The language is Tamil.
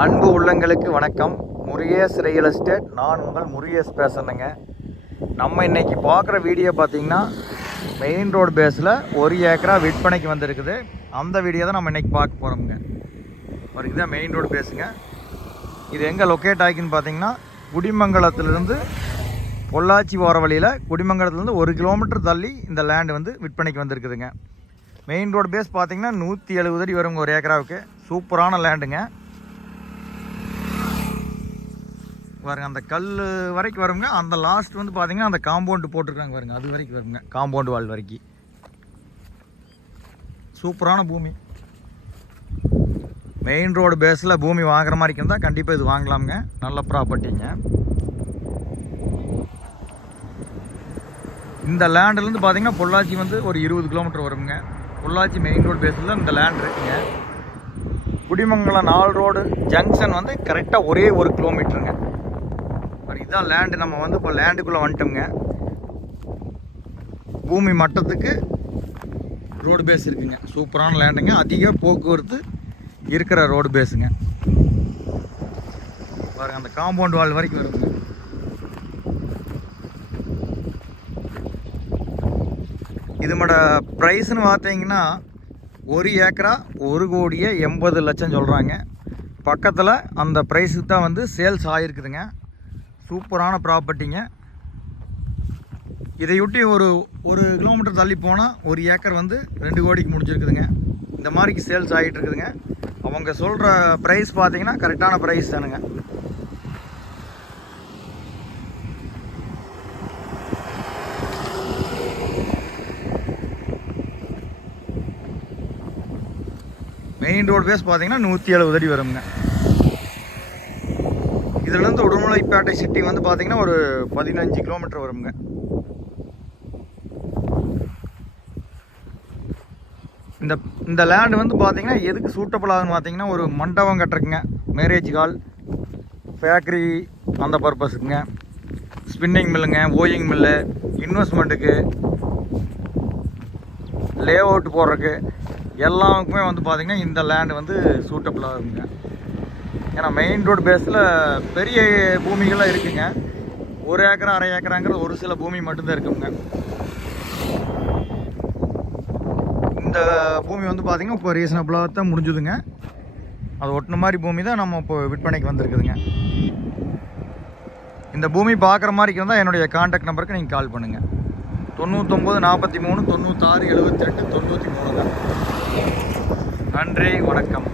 அன்பு உள்ளங்களுக்கு வணக்கம். முருகேஸ் ரியல் எஸ்டேட் நான் உங்கள் முருகேஸ் பேசுகிறேங்க நம்ம இன்னைக்கு பார்க்குற வீடியோ பார்த்தீங்கன்னா மெயின் ரோடு பேஸில் ஒரு ஏக்கரா விற்பனைக்கு வந்திருக்குது. அந்த வீடியோ தான் நம்ம இன்றைக்கி பார்க்க போகிறோமுங்க ஒரு இதுதான் மெயின் ரோடு பேஸுங்க இது எங்கே லொக்கேட் ஆகிக்குன்னு பார்த்தீங்கன்னா குடிமங்கலத்திலிருந்து பொள்ளாச்சி போகிற வழியில் குடிமங்கலத்துலேருந்து ஒரு கிலோமீட்டர் தள்ளி இந்த லேண்டு வந்து விற்பனைக்கு வந்திருக்குதுங்க. மெயின் ரோடு பேஸ் பார்த்தீங்கன்னா நூற்றி எழுபது அடி வருங்க ஒரு ஏக்கராவுக்கு. சூப்பரான லேண்டுங்க பாருங்க அந்த கல் வரைக்கும் வருங்க. அந்த லாஸ்ட் வந்து பார்த்தீங்கன்னா அந்த காம்பவுண்டு போட்டிருக்காங்க பாருங்க அது வரைக்கும் வருங்க. காம்பவுண்டு வால் வரைக்கும். சூப்பரான பூமி. மெயின் ரோடு பேஸில் பூமி வாங்குற மாதிரி இருந்தால் கண்டிப்பாக இது வாங்கலாமுங்க. நல்ல ப்ராப்பர்ட்டிங்க இந்த லேண்ட்லேருந்து பார்த்தீங்கன்னா பொள்ளாச்சி வந்து ஒரு இருபது கிலோமீட்டர் வருங்க. பொள்ளாச்சி மெயின் ரோடு பேஸில் இந்த லேண்ட் இருக்குங்க. குடிமங்கலம் நாலு ரோடு ஜங்ஷன் வந்து கரெக்டாக ஒரே ஒரு கிலோமீட்டருங்க இதுதான் லேண்டு நம்ம வந்து இப்போ லேண்டுக்குள்ளே வந்துட்டோங்க பூமி மட்டத்துக்கு ரோடு பேஸ் இருக்குங்க. சூப்பரான லேண்டுங்க அதிக போக்குவரத்து இருக்கிற ரோடு பேஸுங்க பாருங்க அந்த காம்பவுண்ட் வால் வரைக்கும் வருங்க. இதோட ப்ரைஸ்னு பார்த்தீங்கன்னா ஒரு ஏக்கரா ஒரு கோடியே எண்பது லட்சம் சொல்கிறாங்க பக்கத்தில் அந்த ப்ரைஸுக்கு தான் வந்து சேல்ஸ் ஆகிருக்குதுங்க சூப்பரான ப்ராப்பர்ட்டிங்க. இதையொட்டி ஒரு ஒரு கிலோமீட்டர் தள்ளி போனால் ஒரு ஏக்கர் வந்து ரெண்டு கோடிக்கு முடிஞ்சிருக்குதுங்க. இந்த மாதிரிக்கு சேல்ஸ் ஆகிட்டு இருக்குதுங்க அவங்க சொல்கிற ப்ரைஸ் பார்த்தீங்கன்னா கரெக்டான ப்ரைஸ் தானுங்க. மெயின் ரோடு பேஸ் பார்த்தீங்கன்னா நூற்றி எழுபது அடி வருங்க இதுலேருந்து உடுமலைப்பேட்டை சிட்டி வந்து பார்த்தீங்கன்னா ஒரு பதினஞ்சு கிலோமீட்டர் வருங்க. இந்த இந்த லேண்டு வந்து பார்த்தீங்கன்னா எதுக்கு சூட்டபிள் ஆகுதுன்னு பார்த்தீங்கன்னா ஒரு மண்டபம் கட்டுறக்குங்க மேரேஜ் ஹால் ஃபேக்ட்ரி அந்த பர்பஸுக்குங்க ஸ்பின்னிங் மில்லுங்க ஓயிங் மில்லு இன்வெஸ்ட்மெண்ட்டுக்கு லே அவுட் போடுறதுக்கு எல்லாருக்குமே வந்து பார்த்திங்கன்னா இந்த லேண்டு வந்து சூட்டபிள் ஆகுதுங்க. ஏன்னா மெயின் ரோடு பேஸில் பெரிய பூமிகள்லாம் இருக்குங்க. ஒரு ஏக்கரா அரை ஏக்கராங்கிறது ஒரு சில பூமி மட்டும்தான் இருக்குங்க. இந்த பூமி வந்து பார்த்திங்கன்னா இப்போ ரீசனபிளாக தான் முடிஞ்சுதுங்க. அது ஒட்டின மாதிரி பூமி தான் நம்ம இப்போ விற்பனைக்கு வந்திருக்குதுங்க. இந்த பூமி பார்க்குற மாதிரி இருந்தால் என்னுடைய காண்டாக்ட் நம்பருக்கு நீங்கள் கால் பண்ணுங்கள் தொண்ணூத்தொம்பது நாற்பத்தி மூணு தொண்ணூத்தாறு எழுபத்தி ரெண்டு தொண்ணூற்றி மூணு தான். நன்றி வணக்கம்.